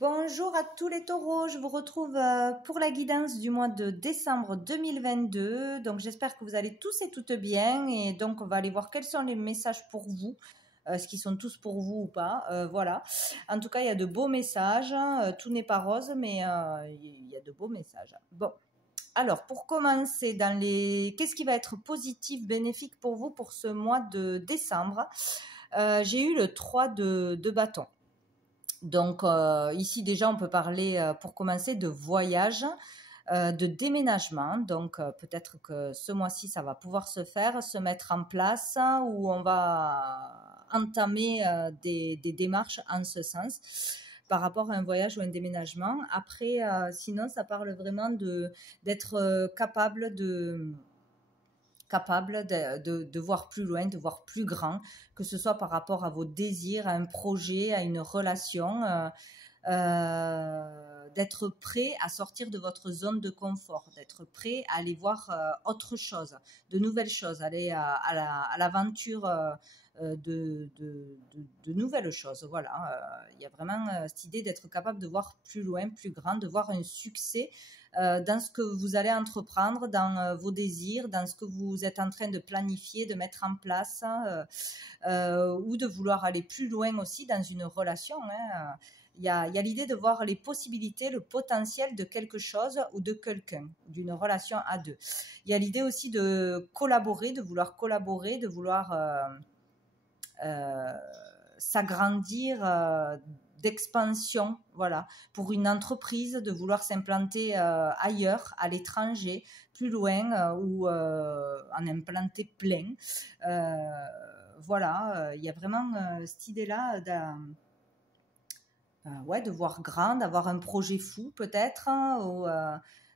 Bonjour à tous les taureaux, je vous retrouve pour la guidance du mois de décembre 2022. Donc j'espère que vous allez tous et toutes bien et donc on va aller voir quels sont les messages pour vous, est-ce qu'ils sont tous pour vous ou pas, voilà. En tout cas, il y a de beaux messages, tout n'est pas rose mais il y a de beaux messages. Bon, alors pour commencer, qu'est-ce qui va être positif, bénéfique pour vous pour ce mois de décembre? J'ai eu le 3 de bâton. Donc ici déjà on peut parler pour commencer de voyage, de déménagement. Donc peut-être que ce mois-ci ça va pouvoir se faire, se mettre en place où on va entamer des démarches en ce sens par rapport à un voyage ou un déménagement. Après sinon ça parle vraiment d'être capable de voir plus loin, de voir plus grand, que ce soit par rapport à vos désirs, à un projet, à une relation, d'être prêt à sortir de votre zone de confort, d'être prêt à aller voir autre chose, de nouvelles choses, aller à l'aventure de nouvelles choses. Voilà, il y a vraiment cette idée d'être capable de voir plus loin, plus grand, de voir un succès dans ce que vous allez entreprendre, dans vos désirs, dans ce que vous êtes en train de planifier, de mettre en place, ou de vouloir aller plus loin aussi dans une relation. Il y a l'idée de voir les possibilités, le potentiel de quelque chose ou de quelqu'un, d'une relation à deux. Il y a l'idée aussi de collaborer, de vouloir s'agrandir, d'expansion, voilà, pour une entreprise, de vouloir s'implanter ailleurs, à l'étranger, plus loin, ou en implanter plein. Voilà, il y a vraiment cette idée-là de voir grand, d'avoir un projet fou peut-être, ou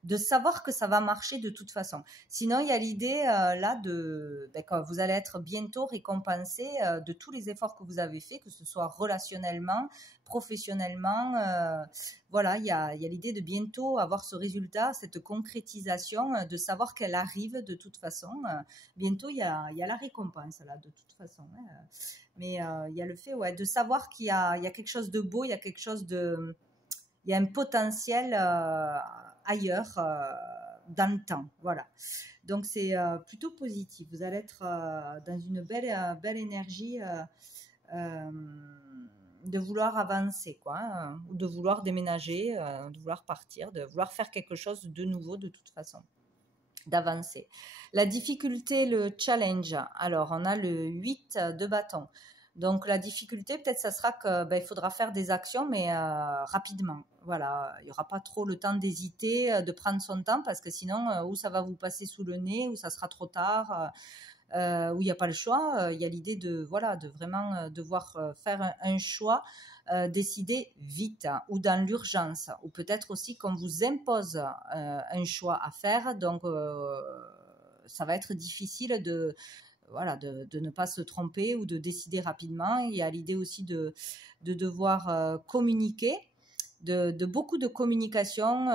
de savoir que ça va marcher de toute façon. Sinon, il y a l'idée là que vous allez être bientôt récompensé de tous les efforts que vous avez faits, que ce soit relationnellement, professionnellement. Voilà, il y a l'idée de bientôt avoir ce résultat, cette concrétisation, de savoir qu'elle arrive de toute façon. Bientôt, il y a la récompense là, de toute façon. Mais il y a le fait de savoir qu'il y a quelque chose de beau, il y a un potentiel ailleurs dans le temps. Voilà. Donc c'est plutôt positif. Vous allez être dans une belle énergie de vouloir avancer, quoi, ou de vouloir déménager, de vouloir partir, de vouloir faire quelque chose de nouveau de toute façon, d'avancer. La difficulté, le challenge. Alors, on a le 8 de bâton. Donc, la difficulté, peut-être, ça sera qu'il faudra faire des actions, mais rapidement. Voilà, il n'y aura pas trop le temps d'hésiter, de prendre son temps, parce que sinon, ou ça va vous passer sous le nez, ou ça sera trop tard, où il n'y a pas le choix. Il y a l'idée de vraiment devoir faire un choix, décider vite, ou dans l'urgence, ou peut-être aussi qu'on vous impose un choix à faire, donc ça va être difficile de ne pas se tromper ou de décider rapidement. Il y a l'idée aussi de devoir communiquer, de beaucoup de communication,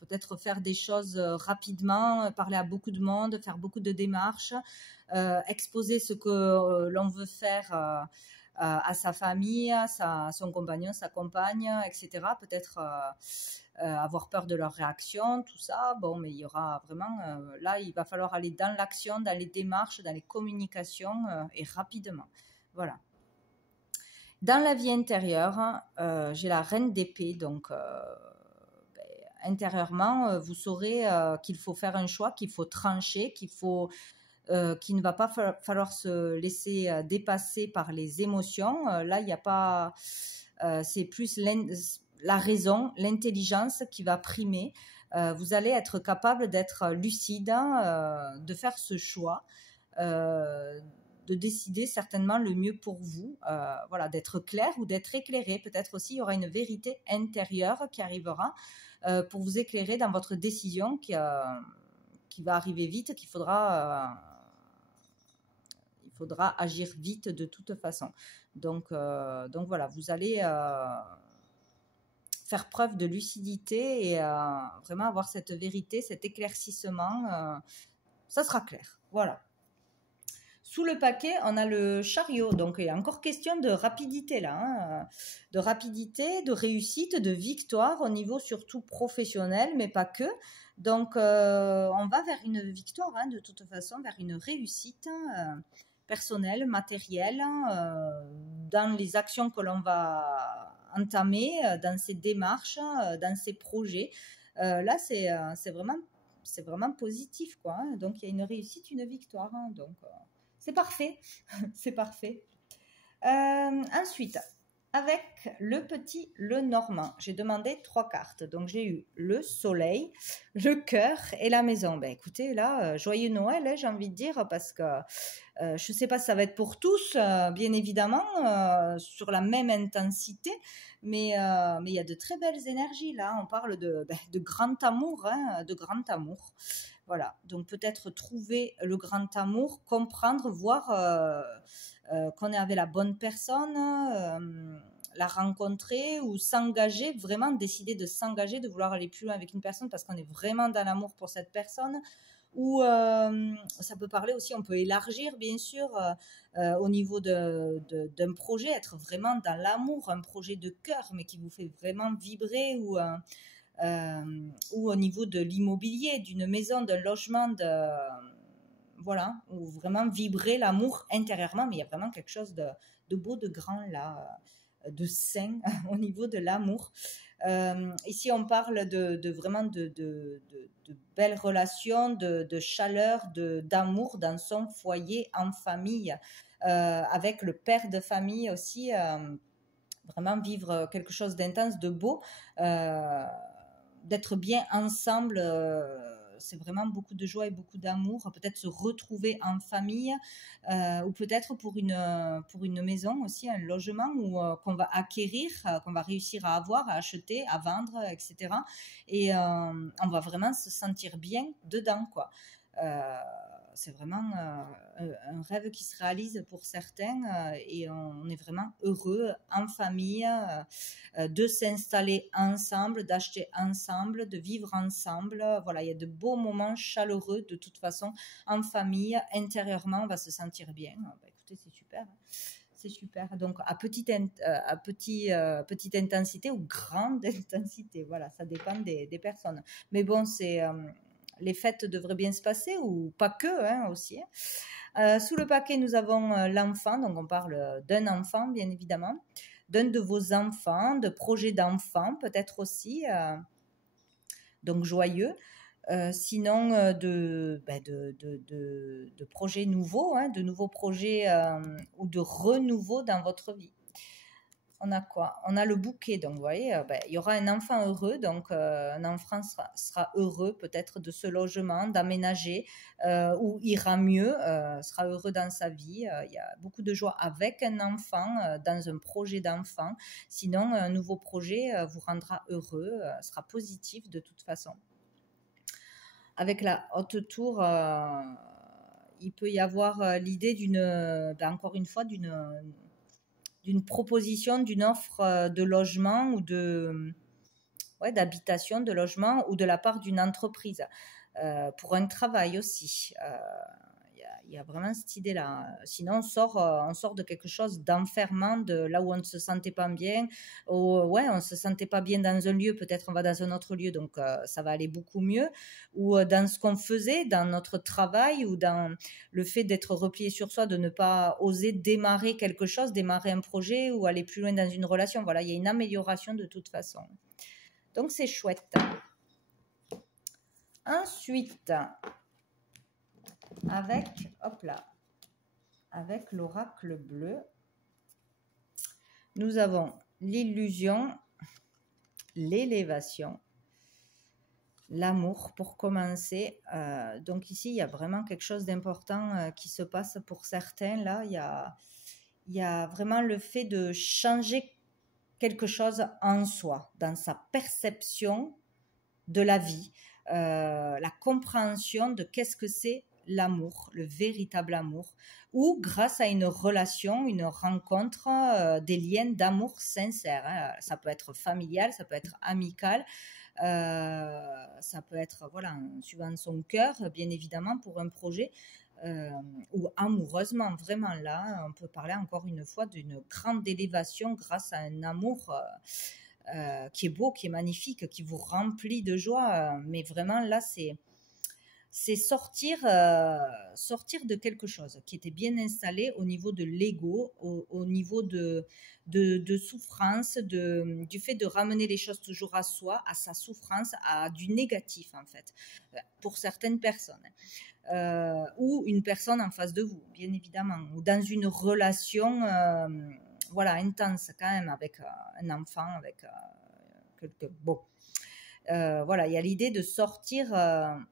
peut-être faire des choses rapidement, parler à beaucoup de monde, faire beaucoup de démarches, exposer ce que l'on veut faire à sa famille, à son compagnon, sa compagne, etc. Peut-être avoir peur de leur réaction, tout ça. Bon, mais il y aura vraiment, là, il va falloir aller dans l'action, dans les démarches, dans les communications et rapidement. Voilà. Dans la vie intérieure, j'ai la reine d'épée, donc intérieurement, vous saurez qu'il faut faire un choix, qu'il faut trancher, qu'il ne va pas falloir se laisser dépasser par les émotions. Là, il n'y a pas... c'est plus la raison, l'intelligence qui va primer. Vous allez être capable d'être lucide, de faire ce choix, de décider certainement le mieux pour vous, voilà, d'être clair ou d'être éclairé. Peut-être aussi il y aura une vérité intérieure qui arrivera pour vous éclairer dans votre décision qui va arriver vite, il faudra agir vite de toute façon. Donc voilà, vous allez faire preuve de lucidité et vraiment avoir cette vérité, cet éclaircissement. Ça sera clair. Voilà. Sous le paquet, on a le chariot. Donc, il y a encore question de rapidité là, hein, de rapidité, de réussite, de victoire au niveau surtout professionnel, mais pas que. Donc, on va vers une victoire, hein, de toute façon, vers une réussite personnelle, matérielle, dans les actions que l'on va entamer, dans ses démarches, dans ses projets. Là, c'est vraiment positif, quoi, hein. Donc, il y a une réussite, une victoire, hein. Donc, c'est parfait. C'est parfait. Ensuite, avec le petit le normand, j'ai demandé 3 cartes. Donc, j'ai eu le soleil, le cœur et la maison. Ben, écoutez, là, joyeux Noël, hein, j'ai envie de dire, parce que je ne sais pas si ça va être pour tous, bien évidemment, sur la même intensité, mais il y a de très belles énergies là. On parle de grand amour, hein, de grand amour. Voilà, donc peut-être trouver le grand amour, comprendre, voir qu'on est avec la bonne personne, la rencontrer ou s'engager, vraiment décider de s'engager, de vouloir aller plus loin avec une personne parce qu'on est vraiment dans l'amour pour cette personne. Ou ça peut parler aussi, on peut élargir bien sûr au niveau d'un projet, être vraiment dans l'amour, un projet de cœur, mais qui vous fait vraiment vibrer, ou au niveau de l'immobilier, d'une maison, d'un logement, voilà, ou vraiment vibrer l'amour intérieurement, mais il y a vraiment quelque chose de beau, de grand là, de sain au niveau de l'amour. Ici, on parle vraiment de belles relations, de chaleur, d'amour dans son foyer, en famille, avec le père de famille aussi. Vraiment vivre quelque chose d'intense, de beau, d'être bien ensemble. C'est vraiment beaucoup de joie et beaucoup d'amour. Peut-être se retrouver en famille, ou peut-être pour une maison aussi, un logement qu'on va acquérir, qu'on va réussir à avoir, à acheter, à vendre, etc. Et on va vraiment se sentir bien dedans, quoi. C'est vraiment un rêve qui se réalise pour certains, et on est vraiment heureux en famille de s'installer ensemble, d'acheter ensemble, de vivre ensemble. Voilà, il y a de beaux moments chaleureux de toute façon en famille. Intérieurement, on va se sentir bien. Bah, écoutez, c'est super. C'est super. Donc, à petite intensité ou grande intensité. Voilà, ça dépend des personnes. Mais bon, les fêtes devraient bien se passer, ou pas que, hein, aussi. Sous le paquet, nous avons l'enfant. Donc, on parle d'un enfant, bien évidemment. D'un de vos enfants, de projets d'enfants, peut-être aussi. Donc, joyeux. Sinon, de projets nouveaux, hein, de nouveaux projets ou de renouveau dans votre vie. On a quoi? On a le bouquet, donc vous voyez, il y aura un enfant heureux, donc un enfant sera heureux peut-être de ce logement, d'aménager, ou ira mieux, sera heureux dans sa vie. Il y a beaucoup de joie avec un enfant, dans un projet d'enfant. Sinon, un nouveau projet vous rendra heureux, sera positif de toute façon. Avec la haute tour, il peut y avoir l'idée encore une fois, d'une proposition, d'une offre de logement ou d'habitation, de logement, ou de la part d'une entreprise, pour un travail aussi. Il y a vraiment cette idée-là. Sinon, on sort de quelque chose d'enfermant, de là où on ne se sentait pas bien. On ne se sentait pas bien dans un lieu, peut-être on va dans un autre lieu, donc ça va aller beaucoup mieux. Ou dans ce qu'on faisait, dans notre travail, ou dans le fait d'être replié sur soi, de ne pas oser démarrer quelque chose, démarrer un projet ou aller plus loin dans une relation. Voilà, il y a une amélioration de toute façon. Donc, c'est chouette. Ensuite, avec l'oracle bleu, nous avons l'illusion, l'élévation, l'amour pour commencer. Donc ici, il y a vraiment quelque chose d'important qui se passe pour certains. Là, il y a vraiment le fait de changer quelque chose en soi, dans sa perception de la vie, la compréhension de qu'est-ce que c'est l'amour, le véritable amour, ou grâce à une relation, une rencontre, des liens d'amour sincères, hein. Ça peut être familial, ça peut être amical, ça peut être, voilà, suivant son cœur, bien évidemment, pour un projet. ou amoureusement, vraiment là, on peut parler encore une fois d'une grande élévation grâce à un amour qui est beau, qui est magnifique, qui vous remplit de joie. Mais vraiment là, c'est sortir de quelque chose qui était bien installé au niveau de l'ego, au niveau de souffrance, du fait de ramener les choses toujours à soi, à sa souffrance, à du négatif en fait, pour certaines personnes. Ou une personne en face de vous, bien évidemment, ou dans une relation voilà, intense quand même, avec un enfant, avec quelques... Bon. Voilà, il y a l'idée de sortir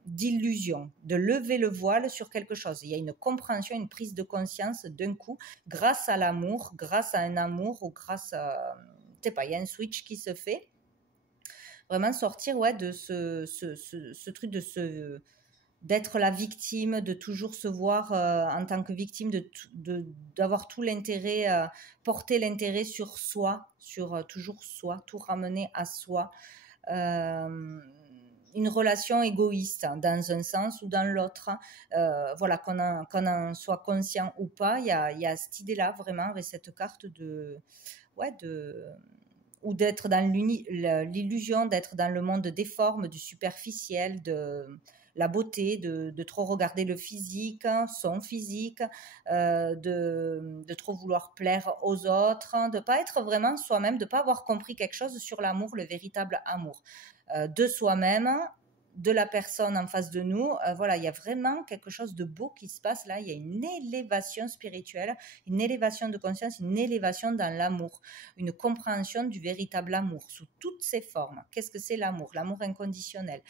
d'illusion, de lever le voile sur quelque chose. Il y a une compréhension, une prise de conscience d'un coup, grâce à l'amour, grâce à un amour ou grâce à... Je sais pas, il y a un switch qui se fait. Vraiment sortir de ce truc d'être la victime, de toujours se voir en tant que victime, d'avoir tout l'intérêt, porter l'intérêt sur soi, sur toujours soi, tout ramener à soi. Une relation égoïste dans un sens ou dans l'autre, voilà, qu'on en soit conscient ou pas, il y a cette idée-là vraiment avec cette carte ou d'être dans l'illusion, d'être dans le monde des formes, du superficiel, de la beauté, de trop regarder le physique, son physique, de trop vouloir plaire aux autres, de ne pas être vraiment soi-même, de ne pas avoir compris quelque chose sur l'amour, le véritable amour de soi-même, de la personne en face de nous. Voilà, il y a vraiment quelque chose de beau qui se passe là. Il y a une élévation spirituelle, une élévation de conscience, une élévation dans l'amour, une compréhension du véritable amour sous toutes ses formes. Qu'est-ce que c'est l'amour? L'amour inconditionnel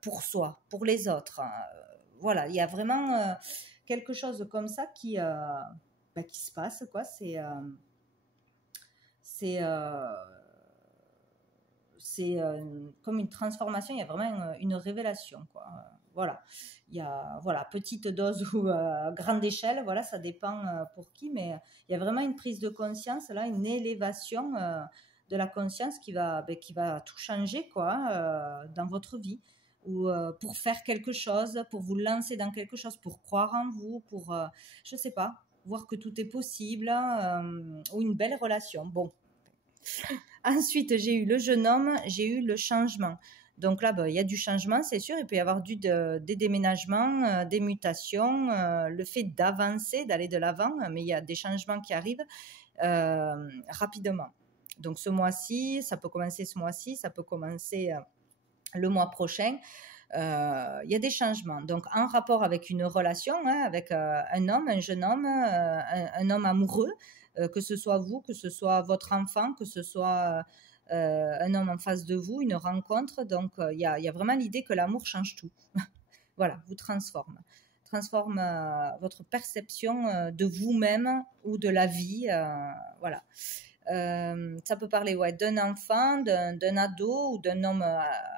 pour soi, pour les autres. Voilà, il y a vraiment quelque chose comme ça qui se passe, quoi. C'est comme une transformation, il y a vraiment une révélation, quoi. Voilà, il y a petite dose ou grande échelle, voilà, ça dépend pour qui, mais il y a vraiment une prise de conscience là, une élévation de la conscience qui va tout changer, quoi, dans votre vie, ou pour faire quelque chose, pour vous lancer dans quelque chose, pour croire en vous, pour je sais pas, voir que tout est possible, ou une belle relation. Bon. Ensuite, j'ai eu le jeune homme, j'ai eu le changement. Donc là, il y a du changement, c'est sûr. Il peut y avoir des déménagements, des mutations, le fait d'avancer, d'aller de l'avant, mais il y a des changements qui arrivent rapidement. Donc ce mois-ci, ça peut commencer ce mois-ci, ça peut commencer le mois prochain. Il y a des changements. Donc en rapport avec une relation, avec un homme, un jeune homme, un homme amoureux, que ce soit vous, que ce soit votre enfant, que ce soit un homme en face de vous, une rencontre. Donc, il y a vraiment l'idée que l'amour change tout. Voilà, vous transforme votre perception de vous-même ou de la vie. Voilà. Ça peut parler d'un enfant, d'un ado ou d'un homme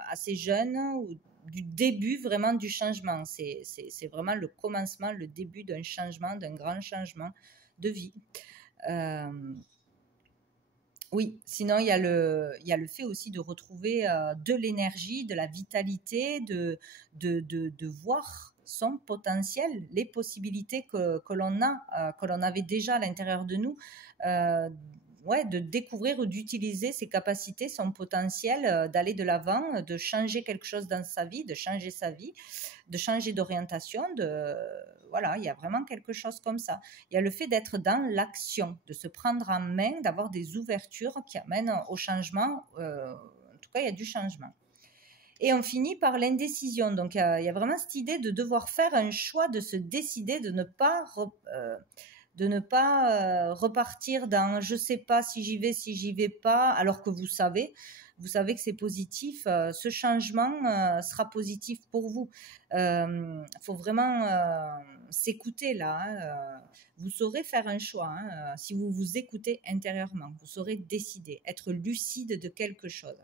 assez jeune, ou du début vraiment du changement. C'est vraiment le commencement, le début d'un changement, d'un grand changement de vie. Oui, sinon il y a le fait aussi de retrouver de l'énergie, de la vitalité, de voir son potentiel, les possibilités que l'on a, que l'on avait déjà à l'intérieur de nous, de découvrir ou d'utiliser ses capacités, son potentiel, d'aller de l'avant, de changer quelque chose dans sa vie, de changer sa vie, de changer d'orientation, voilà, il y a vraiment quelque chose comme ça. Il y a le fait d'être dans l'action, de se prendre en main, d'avoir des ouvertures qui amènent au changement. En tout cas, il y a du changement. Et on finit par l'indécision. Donc, il y a vraiment cette idée de devoir faire un choix, de se décider, de ne pas repartir dans je ne sais pas si j'y vais pas, alors que vous savez que c'est positif, ce changement sera positif pour vous. Faut vraiment s'écouter là. Vous saurez faire un choix si vous vous écoutez intérieurement. Vous saurez décider, être lucide de quelque chose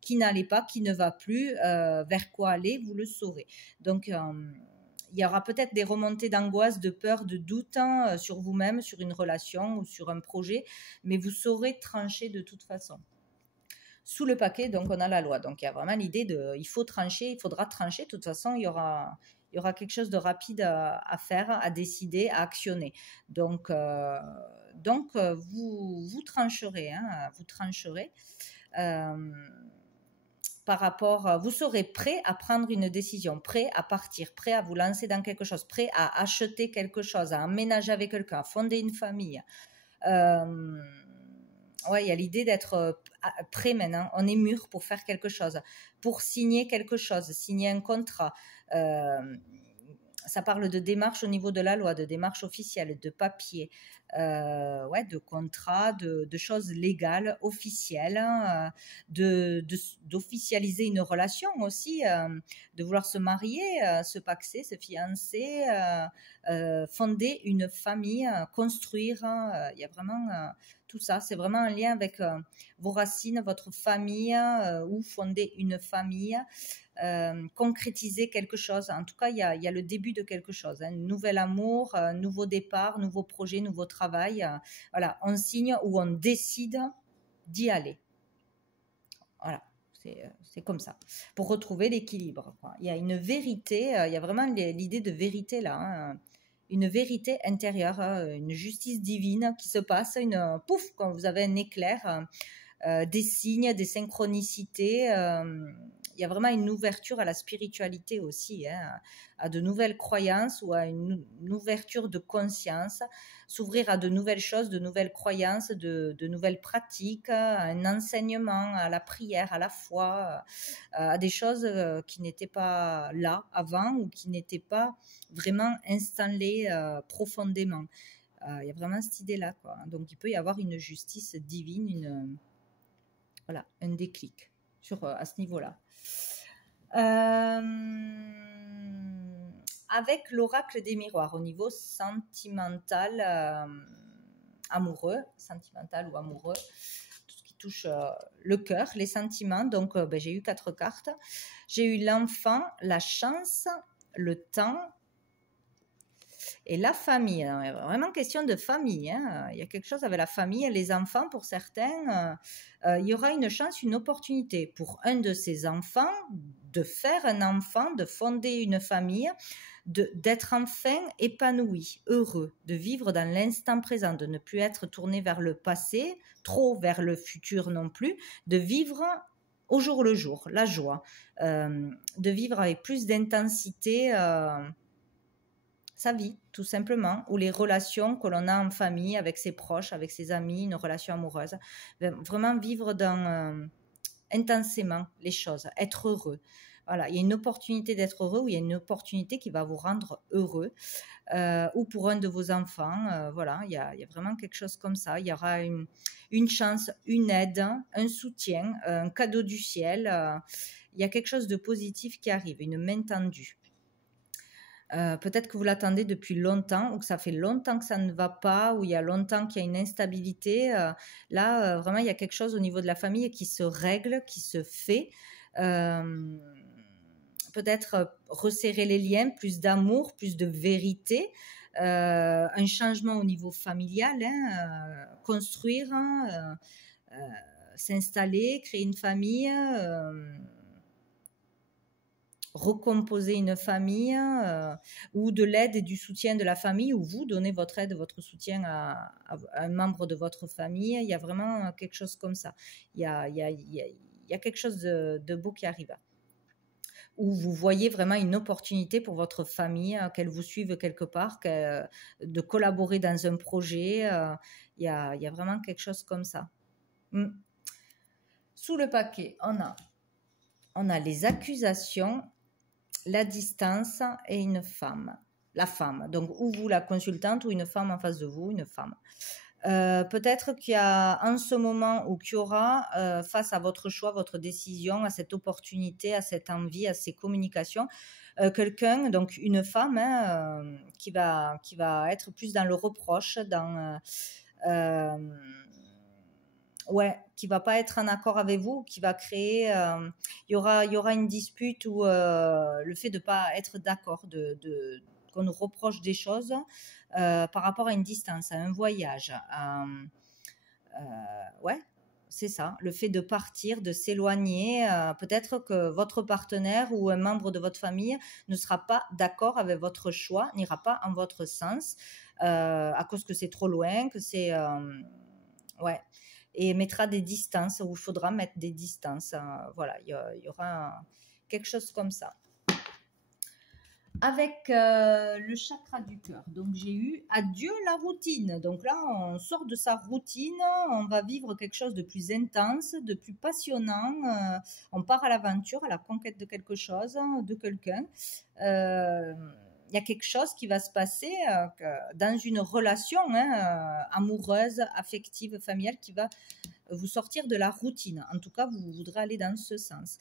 qui n'allait pas, qui ne va plus, vers quoi aller, vous le saurez. Donc, il y aura peut-être des remontées d'angoisse, de peur, de doute sur vous-même, sur une relation ou sur un projet, mais vous saurez trancher de toute façon. Sous le paquet, donc on a la loi. Donc il y a vraiment l'idée il faudra trancher. De toute façon, il y aura Il y aura quelque chose de rapide à faire, à décider, à actionner. Donc vous trancherez, hein, vous trancherez. Par rapport, vous serez prêt à prendre une décision, prêt à partir, prêt à vous lancer dans quelque chose, prêt à acheter quelque chose, à emménager avec quelqu'un, à fonder une famille. Ouais, il y a l'idée d'être prêt maintenant. On est mûr pour faire quelque chose, pour signer quelque chose, signer un contrat. Ça parle de démarche au niveau de la loi, de démarche officielle, de papier, ouais, de contrat, de choses légales, officielles, d'officialiser une relation aussi, de vouloir se marier, se paxer, se fiancer, fonder une famille, construire. Il y a vraiment tout ça. C'est vraiment un lien avec vos racines, votre famille, ou fonder une famille. Concrétiser quelque chose. En tout cas, il y a le début de quelque chose. Un nouvel amour, nouveau départ, nouveau projet, nouveau travail. Voilà, on signe ou on décide d'y aller. Voilà, c'est comme ça. Pour retrouver l'équilibre. Il y a une vérité, il y a vraiment l'idée de vérité là. Hein. Une vérité intérieure, une justice divine qui se passe, pouf, quand vous avez un éclair, des signes, des synchronicités. Il y a vraiment une ouverture à la spiritualité aussi, hein, à de nouvelles croyances ou à une ouverture de conscience, s'ouvrir à de nouvelles choses, de nouvelles croyances, de nouvelles pratiques, à un enseignement, à la prière, à la foi, à des choses qui n'étaient pas là avant ou qui n'étaient pas vraiment installées profondément. Il y a vraiment cette idée-là, quoi. Donc, il peut y avoir une justice divine, voilà, un déclic à ce niveau-là. Avec l'oracle des miroirs au niveau sentimental, sentimental ou amoureux, tout ce qui touche le cœur, les sentiments. Donc, j'ai eu 4 cartes. J'ai eu l'enfant, la chance, le temps et la famille. Alors, il y a vraiment question de famille. Hein. Il y a quelque chose avec la famille, les enfants pour certains. Il y aura une chance, une opportunité pour un de ces enfants de faire un enfant, de fonder une famille, d'être enfin épanoui, heureux, de vivre dans l'instant présent, de ne plus être tourné vers le passé, trop vers le futur non plus, de vivre au jour le jour, la joie, de vivre avec plus d'intensité sa vie, tout simplement, ou les relations que l'on a en famille, avec ses proches, avec ses amis, une relation amoureuse. Vraiment vivre intensément les choses, être heureux. Voilà, il y a une opportunité d'être heureux ou il y a une opportunité qui va vous rendre heureux. Ou pour un de vos enfants, voilà, il y a vraiment quelque chose comme ça. Il y aura une chance, une aide, un soutien, un cadeau du ciel. Il y a quelque chose de positif qui arrive, une main tendue. Peut-être que vous l'attendez depuis longtemps ou que ça fait longtemps que ça ne va pas ou il y a longtemps qu'il y a une instabilité. Là, vraiment, il y a quelque chose au niveau de la famille qui se règle, qui se fait. Peut-être resserrer les liens, plus d'amour, plus de vérité. Un changement au niveau familial, hein, construire, s'installer, créer une famille, recomposer une famille, ou de l'aide et du soutien de la famille, ou vous donnez votre aide, votre soutien à un membre de votre famille. Il y a vraiment quelque chose comme ça. Il y a quelque chose de beau qui arrive. Où vous voyez vraiment une opportunité pour votre famille, qu'elle vous suive quelque part, de collaborer dans un projet. Il y a vraiment quelque chose comme ça. Sous le paquet, on a les accusations, la distance et une femme. La femme, donc ou vous la consultante ou une femme en face de vous, une femme. Peut-être qu'il y a en ce moment ou qu'il y aura face à votre choix, votre décision, à cette opportunité, à cette envie, à ces communications, quelqu'un, donc une femme, hein, qui va être plus dans le reproche, qui va pas être en accord avec vous, qui va créer, il y aura une dispute ou le fait de pas être d'accord, qu'on nous reproche des choses par rapport à une distance, à un voyage, ouais. c'est ça, le fait de partir, de s'éloigner. Peut-être que votre partenaire ou un membre de votre famille ne sera pas d'accord avec votre choix, n'ira pas en votre sens, à cause que c'est trop loin, que c'est... ouais. Et mettra des distances, ou il faudra mettre des distances. Voilà, il y aura quelque chose comme ça. Avec le chakra du cœur, donc j'ai eu adieu la routine. Donc là, on sort de sa routine, on va vivre quelque chose de plus intense, de plus passionnant. On part à l'aventure, à la conquête de quelque chose, de quelqu'un. Il y a quelque chose qui va se passer dans une relation amoureuse, affective, familiale, qui va vous sortir de la routine. En tout cas, vous voudrez aller dans ce sens.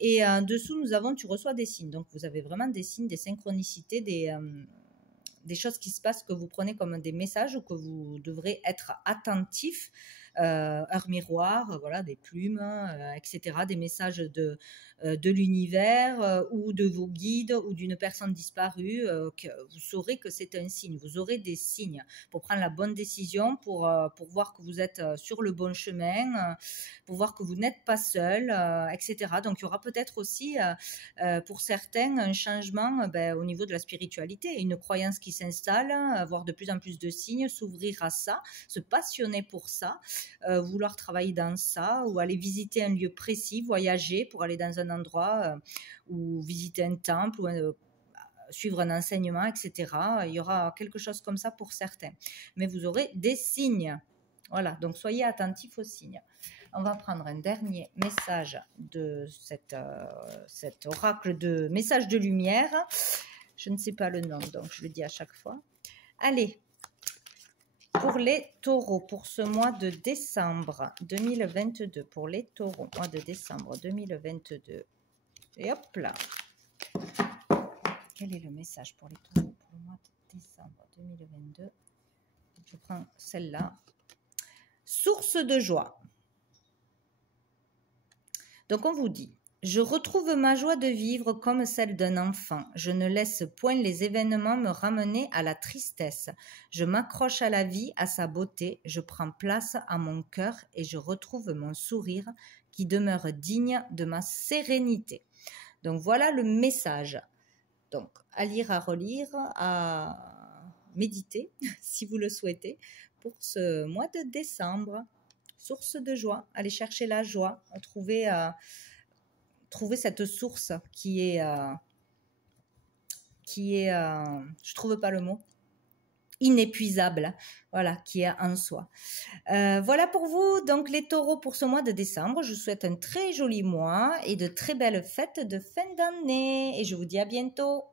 Et en dessous, nous avons « tu reçois des signes ». Donc, vous avez vraiment des signes, des synchronicités, des choses qui se passent que vous prenez comme des messages ou que vous devrez être attentif. Heure miroir, voilà, des plumes, etc. Des messages de l'univers ou de vos guides ou d'une personne disparue. Que vous saurez que c'est un signe. Vous aurez des signes pour prendre la bonne décision, pour voir que vous êtes sur le bon chemin, pour voir que vous n'êtes pas seul, etc. Donc, il y aura peut-être aussi, pour certains, un changement au niveau de la spiritualité, une croyance qui s'installe, avoir de plus en plus de signes, s'ouvrir à ça, se passionner pour ça. Vouloir travailler dans ça ou aller visiter un lieu précis, voyager pour aller dans un endroit ou visiter un temple ou suivre un enseignement, etc. Il y aura quelque chose comme ça pour certains. Mais vous aurez des signes. Voilà, donc soyez attentifs aux signes. On va prendre un dernier message de cet oracle de message de lumière. Je ne sais pas le nom, donc je le dis à chaque fois. Allez. Pour les taureaux, pour ce mois de décembre 2022, pour les taureaux, mois de décembre 2022. Et hop là. Quel est le message pour les taureaux pour le mois de décembre 2022? Je prends celle-là. Source de joie. Donc on vous dit: je retrouve ma joie de vivre comme celle d'un enfant. Je ne laisse point les événements me ramener à la tristesse. Je m'accroche à la vie, à sa beauté. Je prends place à mon cœur et je retrouve mon sourire qui demeure digne de ma sérénité. Donc voilà le message. Donc à lire, à relire, à méditer si vous le souhaitez pour ce mois de décembre. Source de joie. Allez chercher la joie. Trouver cette source qui est je trouve pas le mot, inépuisable, voilà, qui est en soi. Voilà pour vous, donc les taureaux pour ce mois de décembre. Je vous souhaite un très joli mois et de très belles fêtes de fin d'année et je vous dis à bientôt.